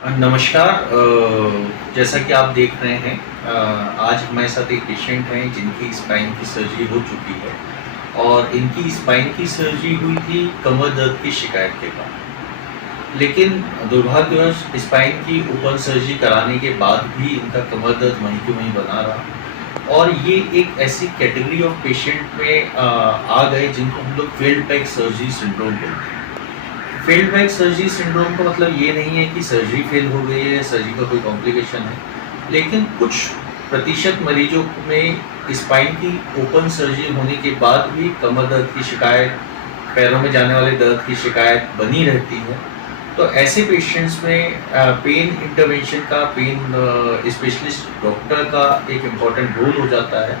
नमस्कार। जैसा कि आप देख रहे हैं, आज हमारे साथ एक पेशेंट हैं जिनकी स्पाइन की सर्जरी हो चुकी है और इनकी स्पाइन की सर्जरी हुई थी कमर दर्द की शिकायत के बाद। लेकिन दुर्भाग्यवश स्पाइन की ओपन सर्जरी कराने के बाद भी इनका कमर दर्द वहीं के वहीं बना रहा और ये एक ऐसी कैटेगरी ऑफ पेशेंट में आ गए जिनको हम लोग फेल्ड बैक सर्जरी सिंड्रोम बोलते हैं। फेल्ड बैक सर्जरी सिंड्रोम का मतलब ये नहीं है कि सर्जरी फेल हो गई है, सर्जरी का कोई कॉम्प्लिकेशन है, लेकिन कुछ प्रतिशत मरीजों में स्पाइन की ओपन सर्जरी होने के बाद भी कमर दर्द की शिकायत, पैरों में जाने वाले दर्द की शिकायत बनी रहती है। तो ऐसे पेशेंट्स में पेन इंटरवेंशन का, पेन स्पेशलिस्ट डॉक्टर का एक इम्पॉर्टेंट रोल हो जाता है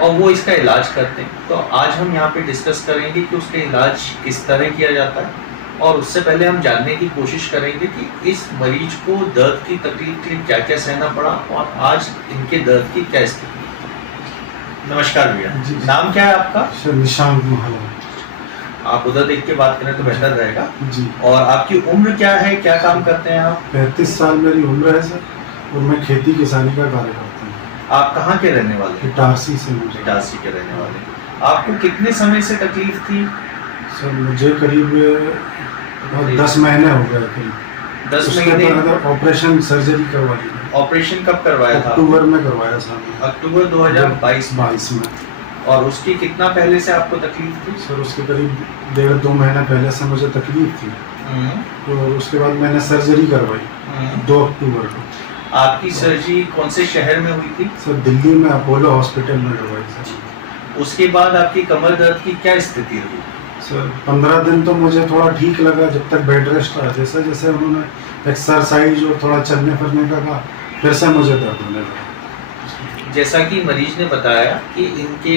और वो इसका इलाज करते हैं। तो आज हम यहाँ पे डिस्कस करेंगे कि उसका इलाज किस तरह किया जाता है और उससे पहले हम जानने की कोशिश करेंगे कि इस मरीज को दर्द की तकलीफ के लिए क्या क्या सहना पड़ा और आज इनके दर्द की क्या स्थिति है। नमस्कार भैया, नाम क्या है आपका? सर निशांत महल। आप उधर देख के बात करें तो बेहतर रहेगा जी। और आपकी उम्र क्या है, क्या काम करते हैं आप? 35 साल मेरी उम्र है सर, और मैं खेती किसानी का कार्य करता हूँ। आप कहाँ के रहने वाले हैं? इटारसी से। मुझे इटारसी के रहने वाले। आपको कितने समय से तकलीफ थी? सर मुझे करीब 10 महीने हो गए करीब। 10 उसके महीने? बाद ऑपरेशन सर्जरी करवा ली। ऑपरेशन कब करवाया था? अक्टूबर में करवाया था। अक्टूबर 2022 में। और उसकी कितना पहले से आपको तकलीफ थी? सर उसके करीब 1.5-2 महीने पहले से मुझे तकलीफ थी, तो उसके बाद मैंने सर्जरी करवाई 2 अक्टूबर को। आपकी सर्जरी कौन से शहर में हुई थी? सर दिल्ली में अपोलो हॉस्पिटल में करवाई सर। उसके बाद आपकी कमर दर्द की क्या स्थिति रही? सर 15 दिन तो मुझे थोड़ा ठीक लगा, जब तक बेड रेस्ट रहा। जैसे जैसे उन्होंने एक्सरसाइज और थोड़ा चलने फिरने का कहा, फिर से मुझे दर्द होने लगा। जैसा कि मरीज ने बताया कि इनके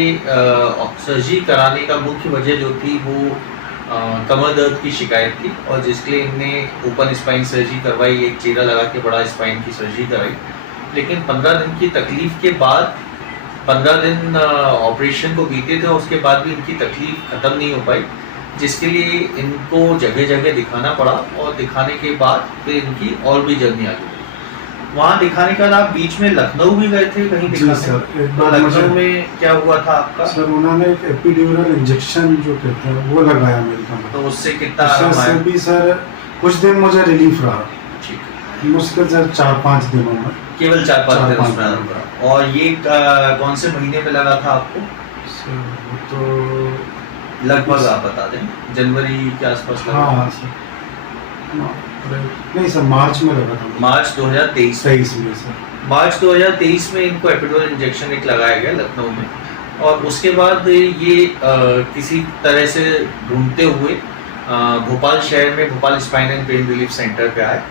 सर्जरी कराने का मुख्य वजह जो थी वो कमर दर्द की शिकायत थी और जिसके लिए इनने ओपन स्पाइन सर्जरी करवाई, एक चीरा लगा के बड़ा स्पाइन की सर्जरी कराई। लेकिन 15 दिन की तकलीफ के बाद 15 दिन ऑपरेशन को बीते थे, उसके बाद भी इनकी तकलीफ ख़त्म नहीं हो पाई, जिसके लिए इनको जगह जगह दिखाना पड़ा और दिखाने के बाद फिर इनकी और भी जर्नी आगे। वहाँ दिखाने के बाद आप बीच में लखनऊ भी गए थे कहीं दिखाने? सर एक तो बार लखनऊ में क्या हुआ था आपका? सर उन्होंने एक एपिड्यूरल इंजेक्शन जो कहते हैं वो लगाया मेरे कमर। तो उससे कितना आराम आया? भी सर कुछ दिन मुझे रिलीफ रहा। ठीक, मुश्किल सर 4-5 दिनों में। केवल 4-5 दिन 4-5 उसमें आराम रहा। और ये कौन से महीने में लगा था आपको? सर वो तो लगभग आप बता दें, जनवरी के आसपास लगा? हाँ सर, नहीं सर मार्च में लगा था। मार्च 2023 में सर। मार्च 2023 में इनको एपिड्यूरल इंजेक्शन एक लगाया गया लखनऊ में और उसके बाद ये किसी तरह से ढूंढते हुए भोपाल शहर में Bhopal spine and pain relief centre पे आए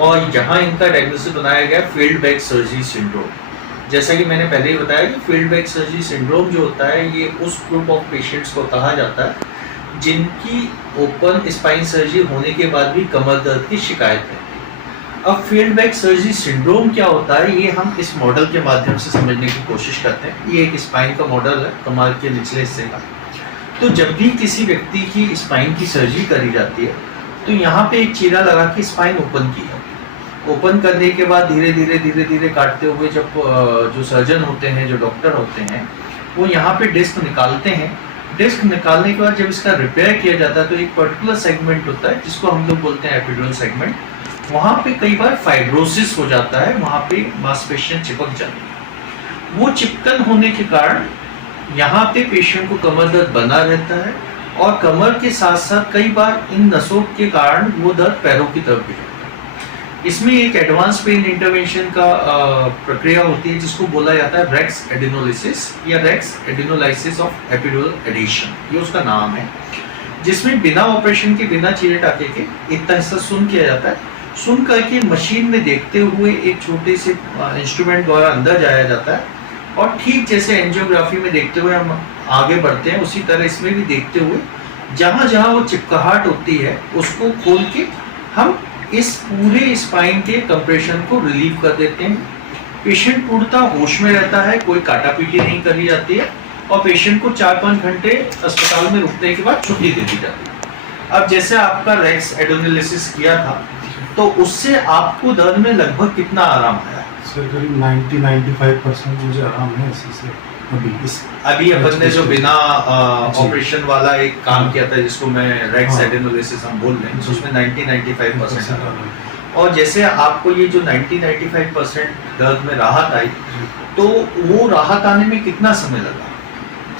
और यहाँ इनका डायग्नोसिस बनाया गया फील्ड बैक सर्जरी सिंड्रोम। जैसा कि मैंने पहले ही बताया कि फील्ड बैक सर्जरी सिंड्रोम जो होता है ये उस ग्रुप ऑफ पेशेंट्स को कहा जाता है जिनकी ओपन स्पाइन सर्जरी होने के बाद भी कमर दर्द की शिकायत है। अब फील्ड बैक सर्जरी सिंड्रोम क्या होता है ये हम इस मॉडल के माध्यम से समझने की कोशिश करते हैं। ये एक स्पाइन का मॉडल है कमर के निचले हिस्से का। तो जब भी किसी व्यक्ति की स्पाइन की सर्जरी करी जाती है तो यहाँ पे एक चीरा लगा के स्पाइन ओपन की जाती है। ओपन करने के बाद धीरे धीरे काटते हुए जब जो सर्जन होते हैं, जो डॉक्टर होते हैं, वो यहाँ पे डिस्क निकालते हैं। डिस्क निकालने के बाद जब इसका रिपेयर किया जाता है तो एक पर्टिकुलर सेगमेंट होता है जिसको हम लोग बोलते हैं एपिड्यूरल सेगमेंट। वहाँ पे कई बार फाइब्रोसिस हो जाता है, वहाँ पे मांसपेशियां चिपक जाती है। वो चिपकन होने के कारण यहाँ पे पेशेंट को कमर दर्द बना रहता है और कमर के साथ साथ कई बार इन नसों के कारण वो दर्द पैरों की तरफ भी जाता है। इसमें एक एडवांस पेन इंटरवेंशन का प्रक्रिया होती है जिसको बोला जाता है रेक्स एडिनोलिसिस या रेक्स एडिनोलाइसिस ऑफ एपिड्यूरल एडिशन, ये उसका नाम है, जिसमें बिना ऑपरेशन के, बिना चीरे टाके के इतना हिस्सा सुन किया जाता है। सुन करके मशीन में देखते हुए एक छोटे से इंस्ट्रूमेंट द्वारा अंदर जाया जाता है और ठीक जैसे एंजियोग्राफी में देखते हुए हम आगे बढ़ते हैं उसी तरह इसमें भी देखते हुए जहाँ जहाँ वो चिपकाहट होती है उसको खोल के हम इस पूरे स्पाइन के कंप्रेशन को रिलीव कर देते हैं। पेशेंट पूर्णतः होश में रहता है, कोई काटापीटी नहीं करी जाती है और पेशेंट को 4-5 घंटे अस्पताल में रुकने के बाद छुट्टी दे दी जाती है। अब जैसे आपका रेक्स एडिनोलिसिस किया था तो उससे आपको दर्द में लगभग कितना आराम आया? सर करीब 90-95% मुझे आराम है इसी से अभी अपन ने जो बिना जी। ऑपरेशन वाला एक काम किया था, जिसको मैं रेक्स हाँ। एडेनोलिसिस हम बोल रहे हैं, जी। उसमें 90-95% आराम। आराम। और जैसे आपको ये जो 90-95% दर्द में राहत आई, जी। तो वो राहत आने में कितना समय लगा?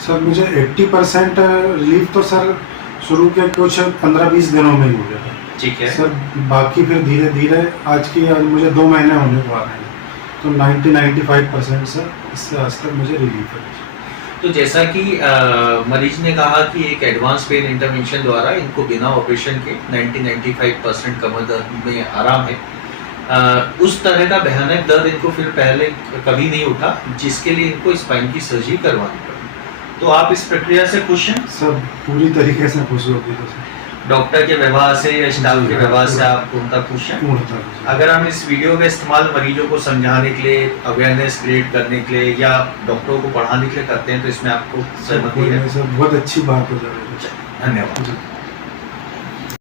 सर मुझे 80% रिलीफ तो सर शुरू के कुछ 15-20 दिनों में ही हो गया था। ठीक है। सर बाकी फिर धीरे धीरे आज मुझे 2 महीने होने को आ रहे हैं, तो 90-95% सर इससे आज तक मुझे रिलीफ है। तो जैसा कि मरीज ने कहा कि एक एडवांस पेन इंटरवेंशन द्वारा इनको बिना ऑपरेशन के 90-95% कमर दर्द में आराम है। उस तरह का भयानक दर्द इनको फिर पहले कभी नहीं उठा, जिसके लिए इनको स्पाइन की सर्जरी करवानी पड़ी। तो आप इस प्रक्रिया से खुश हैं? सब पूरी तरीके से खुश होगी तो सर डॉक्टर के व्यवहार से या स्टाफ के जी, व्यवहार से हाँ। आप पूर्णतः खुश हैं? पूर्णतः खुश। अगर हम इस वीडियो का इस्तेमाल मरीजों को समझाने के लिए, अवेयरनेस क्रिएट करने के लिए या डॉक्टरों को पढ़ाने के लिए करते हैं, तो इसमें आपको सहमति है? सर बहुत अच्छी बात हो जाएगी। धन्यवाद। जी।